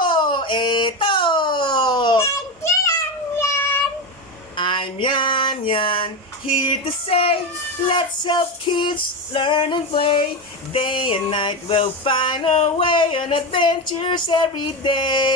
Opo, eto! Thank you, Yan. I'm Yan Yan, here to say, let's help kids learn and play. Day and night we'll find our way on adventures every day.